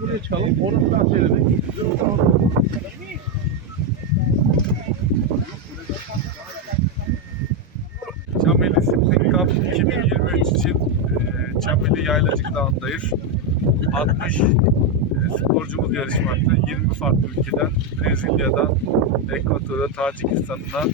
Buraya çıkalım. Oradan seyredelim. Çameli Spring Cup 2023 için e, Çameli Yaylacık Dağı'ndayız. 60 e, sporcumuz yarışmakta. 20 farklı ülkeden, Brezilya'dan, Ekvator'a, Tacikistan'dan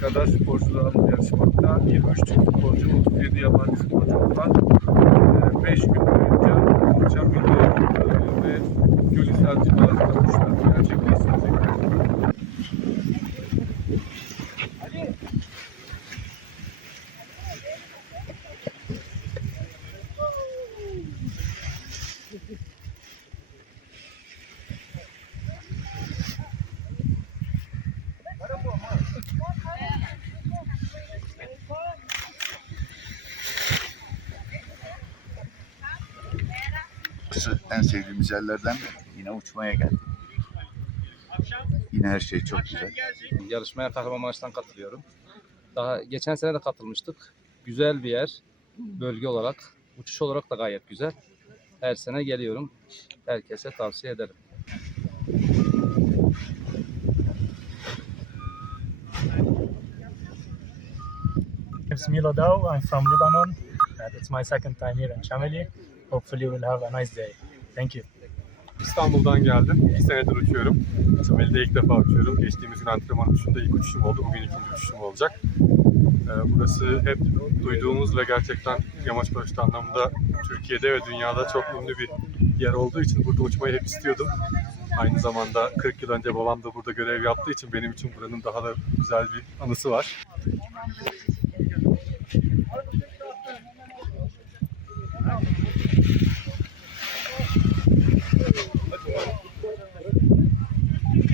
kadar sporcularımız yarışmakta. 23 Türk sporcu, 37 yabancı sporcumuz var. 5 gün boyunca Çameli e, ve Gölhisar civarında Burası en sevdiğimiz yerlerden yine uçmaya geldik. Yine her şey çok güzel. Yarışmaya Kahramanmaraş'tan katılıyorum. Daha geçen sene de katılmıştık. Güzel bir yer. Bölge olarak, uçuş olarak da gayet güzel. Her sene geliyorum. Herkese tavsiye ederim. name's Milo Dao. I'm from Lebanon. And it's my second time here in Chameli. Hopefully, we'll have a nice day. Thank you. İstanbul'dan geldim. İki senedir uçuyorum. Çameli'de ilk defa uçuyorum. Geçtiğimiz gün antrenman uçuşunda ilk uçuşum oldu. Bugün ikinci uçuşum olacak. Ee, burası hep duyduğumuz ve gerçekten yamaç paraşütü anlamında Türkiye'de ve dünyada çok ünlü bir yer olduğu için burada uçmayı hep istiyordum. Aynı zamanda 40 yıl önce babam da burada görev yaptığı için benim için buranın daha da güzel bir anısı var.